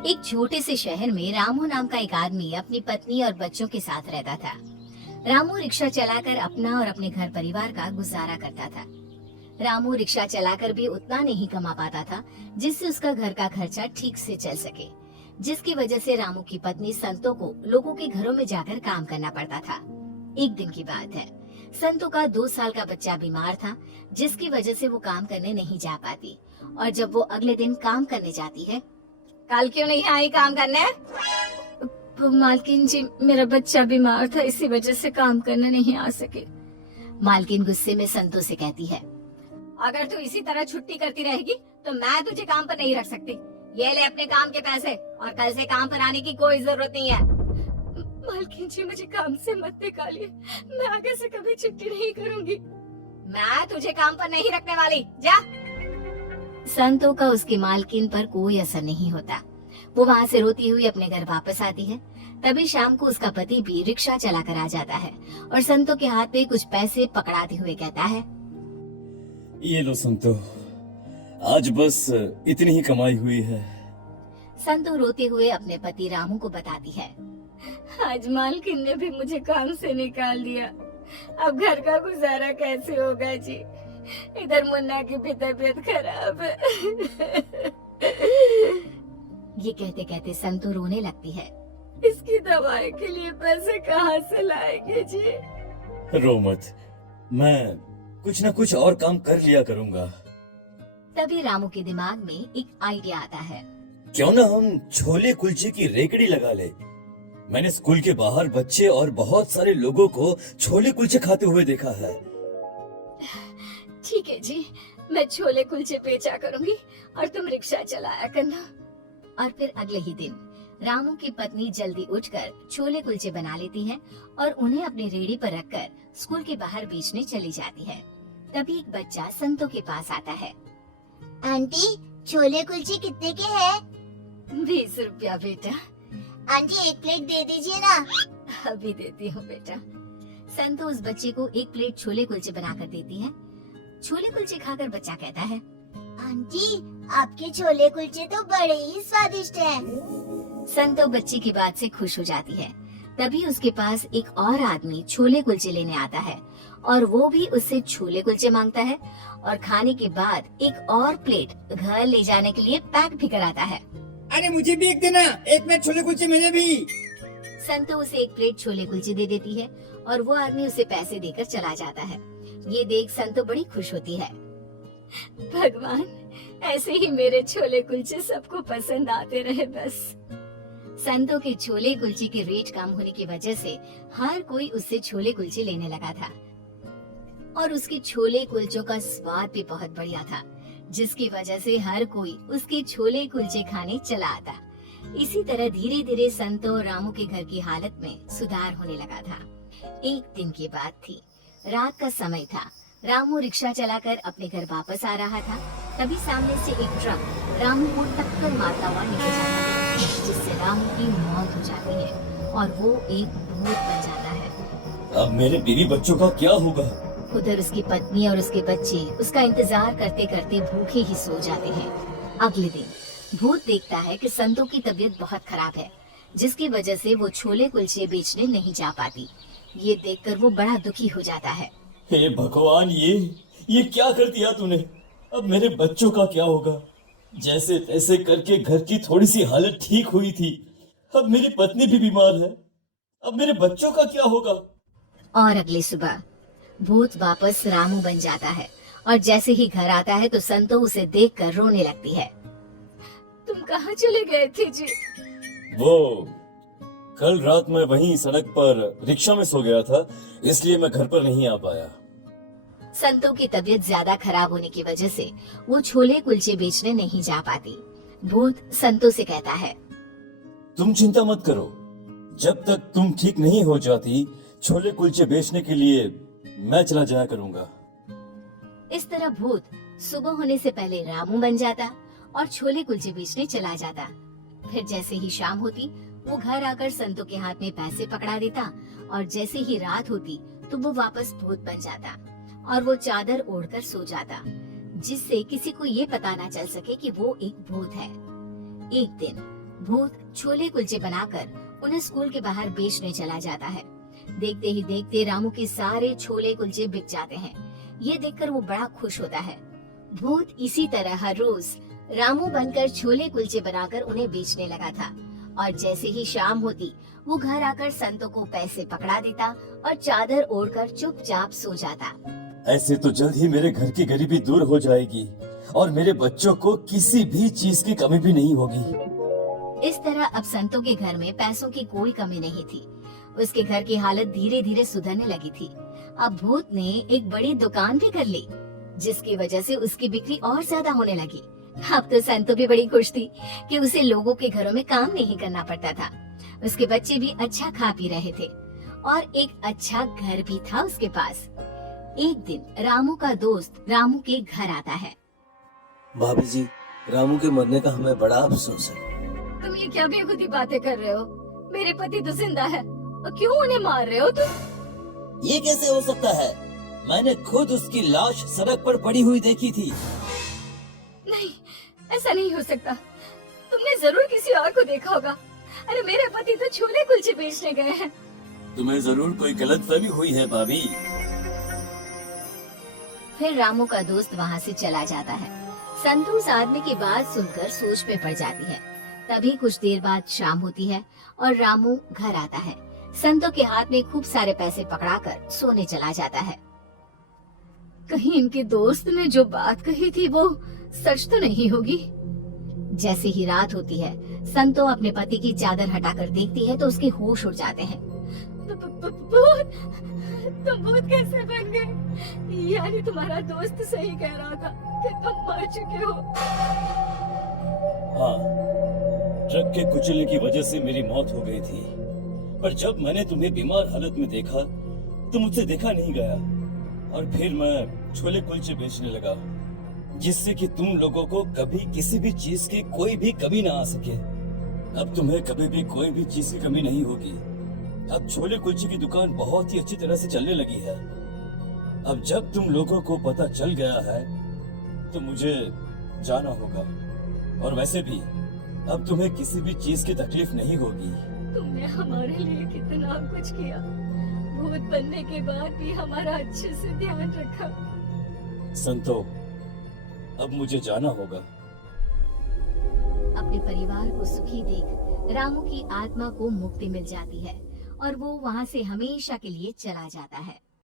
एक छोटे से शहर में रामू नाम का एक आदमी अपनी पत्नी और बच्चों के साथ रहता था। रामू रिक्शा चलाकर अपना और अपने घर परिवार का गुजारा करता था। रामू रिक्शा चलाकर भी उतना नहीं कमा पाता था जिससे उसका घर का खर्चा ठीक से चल सके, जिसकी वजह से रामू की पत्नी संतो को लोगों के घरों में जाकर काम करना पड़ता था। एक दिन की बात है, संतो का 2 साल का बच्चा बीमार था, जिसकी वजह से वो काम करने नहीं जा पाती। और जब वो अगले दिन काम करने जाती है, कल क्यों नहीं आई काम करने? मालकिन जी, मेरा बच्चा बीमार था, इसी वजह से काम करने नहीं आ सके। मालकिन गुस्से में संतो से कहती है, अगर तू इसी तरह छुट्टी करती रहेगी तो मैं तुझे काम पर नहीं रख सकती। ये ले अपने काम के पैसे और कल से काम पर आने की कोई जरूरत नहीं है। मालकिन जी, मुझे काम से मत निकालिए, मैं आगे से कभी छुट्टी नहीं करूंगी। मैं तुझे काम पर नहीं रखने वाली, जा। संतो का उसकी मालकिन पर कोई असर नहीं होता। वो वहाँ से रोती हुई अपने घर वापस आती है। तभी शाम को उसका पति भी रिक्शा चलाकर आ जाता है और संतो के हाथ में कुछ पैसे पकड़ाते हुए कहता है, ये लो संतो, आज बस इतनी ही कमाई हुई है। संतो रोते हुए अपने पति रामू को बताती है, आज मालकिन ने भी मुझे काम से निकाल दिया, अब घर का गुजारा कैसे होगा जी। इधर मुन्ना की भी तबीयत खराब है। ये कहते कहते संतो रोने लगती है। इसकी दवाई के लिए पैसे कहाँ से लाएंगे जी? रो मत, मैं कुछ न कुछ और काम कर लिया करूंगा। तभी रामू के दिमाग में एक आइडिया आता है। क्यों ना हम छोले कुलचे की रेकड़ी लगा ले। मैंने स्कूल के बाहर बच्चे और बहुत सारे लोगों को छोले कुलचे खाते हुए देखा है। ठीक है जी, मैं छोले कुलचे बेचा करूंगी और तुम रिक्शा चलाया करना। और फिर अगले ही दिन रामू की पत्नी जल्दी उठकर छोले कुलचे बना लेती है और उन्हें अपनी रेहड़ी पर रखकर स्कूल के बाहर बेचने चली जाती है। तभी एक बच्चा संतो के पास आता है। आंटी, छोले कुलचे कितने के हैं? 20 रुपया बेटा। आंटी, एक प्लेट दे दीजिए ना। अभी देती हूँ बेटा। संतो उस बच्चे को एक प्लेट छोले कुलचे बनाकर देती है। छोले कुलचे खाकर बच्चा कहता है, आंटी, आपके छोले कुलचे तो बड़े ही स्वादिष्ट हैं। संतो बच्चे की बात से खुश हो जाती है। तभी उसके पास एक और आदमी छोले कुलचे लेने आता है और वो भी उससे छोले कुलचे मांगता है और खाने के बाद एक और प्लेट घर ले जाने के लिए पैक भी कराता है। अरे मुझे भी एक देना, एक प्लेट छोले कुलचे मेरे भी। संतो उसे एक प्लेट छोले कुलचे दे देती है और वो आदमी उसे पैसे देकर चला जाता है। ये देख संतो बड़ी खुश होती है। भगवान, ऐसे ही मेरे छोले कुलचे सबको पसंद आते रहे बस। संतो के छोले कुलचे के रेट कम होने की वजह से हर कोई उससे छोले कुलचे लेने लगा था और उसके छोले कुलचों का स्वाद भी बहुत बढ़िया था, जिसकी वजह से हर कोई उसके छोले कुलचे खाने चला आता। इसी तरह धीरे धीरे संतो और रामू के घर की हालत में सुधार होने लगा था। एक दिन की बात थी, रात का समय था। रामू रिक्शा चलाकर अपने घर वापस आ रहा था। तभी सामने से एक ट्रक रामू को टक्कर मारता हुआ निकल जाता है, जिससे रामू की मौत हो जाती है और वो एक भूत बन जाता है। अब मेरे बीवी बच्चों का क्या होगा? उधर उसकी पत्नी और उसके बच्चे उसका इंतजार करते करते भूखे ही सो जाते हैं। अगले दिन भूत देखता है कि संतो की तबीयत बहुत खराब है, जिसकी वजह से वो छोले कुलचे बेचने नहीं जा पाती। ये देखकर वो बड़ा दुखी हो जाता है। हे भगवान, ये क्या कर दिया तूने? अब मेरे बच्चों का क्या होगा? जैसे तैसे करके घर की थोड़ी सी हालत ठीक हुई थी, अब मेरी पत्नी भी बीमार है। अब मेरे बच्चों का क्या होगा? और अगली सुबह भूत वापस रामू बन जाता है और जैसे ही घर आता है तो संतो उसे देखकर रोने लगती है। तुम कहाँ चले गए थे जी? वो कल रात मैं वहीं सड़क पर रिक्शा में सो गया था, इसलिए मैं घर पर नहीं आ पाया। संतो की तबीयत ज्यादा खराब होने की वजह से वो छोले कुलचे बेचने नहीं जा पाती। भूत संतो से कहता है, तुम चिंता मत करो, जब तक तुम ठीक नहीं हो जाती छोले कुलचे बेचने के लिए मैं चला जाया करूंगा। इस तरह भूत सुबह होने से पहले रामू बन जाता और छोले कुलचे बेचने चला जाता। फिर जैसे ही शाम होती वो घर आकर संतो के हाथ में पैसे पकड़ा देता और जैसे ही रात होती तो वो वापस भूत बन जाता और वो चादर ओढ़कर सो जाता, जिससे किसी को ये पता ना चल सके कि वो एक भूत है। एक दिन भूत छोले कुलचे बनाकर उन्हें स्कूल के बाहर बेचने चला जाता है। देखते ही देखते रामू के सारे छोले कुलचे बिक जाते हैं। ये देखकर वो बड़ा खुश होता है। भूत इसी तरह हर रोज रामू बनकर छोले कुलचे बनाकर उन्हें बेचने लगा था और जैसे ही शाम होती वो घर आकर संतों को पैसे पकड़ा देता और चादर ओढ़कर चुपचाप सो जाता। ऐसे तो जल्द ही मेरे घर की गरीबी दूर हो जाएगी और मेरे बच्चों को किसी भी चीज की कमी भी नहीं होगी। इस तरह अब संतों के घर में पैसों की कोई कमी नहीं थी। उसके घर की हालत धीरे धीरे सुधरने लगी थी। अब भूत ने एक बड़ी दुकान भी कर ली, जिसकी वजह से उसकी बिक्री और ज्यादा होने लगी। अब तो संतों भी बड़ी खुश थी कि उसे लोगों के घरों में काम नहीं करना पड़ता था। उसके बच्चे भी अच्छा खा पी रहे थे और एक अच्छा घर भी था उसके पास। एक दिन रामू का दोस्त रामू के घर आता है। भाभी जी, रामू के मरने का हमें बड़ा अफसोस है। तुम ये क्या बेखुदी बातें कर रहे हो? मेरे पति तो जिंदा है और क्यों उन्हें मार रहे हो तुम? ये कैसे हो सकता है? मैंने खुद उसकी लाश सड़क पर पड़ी हुई देखी थी। नहीं, ऐसा नहीं हो सकता। तुमने जरूर किसी और को देखा होगा। अरे मेरे पति तो छोले कुलचे बेचने गए हैं। तुम्हें जरूर कोई गलतफहमी हुई है भाभी। फिर रामू का दोस्त वहाँ से चला जाता है। संतू उस आदमी की बात सुनकर सोच में पड़ जाती है। तभी कुछ देर बाद शाम होती है और रामू घर आता है। संतों के हाथ में खूब सारे पैसे पकड़ाकर सोने चला जाता है। कहीं इनके दोस्त ने जो बात कही थी वो सच तो नहीं होगी। जैसे ही रात होती है, संतो अपने पति की चादर हटाकर देखती है तो उसके होश उड़ जाते हैं। भूत, तुम भूत कैसे बन गए? यानी तुम्हारा दोस्त सही कह रहा था कि तुम मर चुके हो। हाँ, ट्रक के कुचलने की वजह से मेरी मौत हो गई थी, पर जब मैंने तुम्हें बीमार हालत में देखा तो मुझसे देखा नहीं गया और फिर मैं छोले कुलचे बेचने लगा, जिससे कि तुम लोगों को कभी किसी भी चीज की कोई भी कमी ना आ सके। अब तुम्हें कभी भी कोई भी चीज की कमी नहीं होगी। अब छोले कुलचे की दुकान बहुत ही अच्छी तरह से चलने लगी है। अब जब तुम लोगों को पता चल गया है तो मुझे जाना होगा, और वैसे भी अब तुम्हें किसी भी चीज की तकलीफ नहीं होगी। तुमने हमारे लिए कितना कुछ किया। भूत बनने के बाद भी हमारा अच्छे से ध्यान रखा। संतो, अब मुझे जाना होगा। अपने परिवार को सुखी देख रामू की आत्मा को मुक्ति मिल जाती है और वो वहाँ से हमेशा के लिए चला जाता है।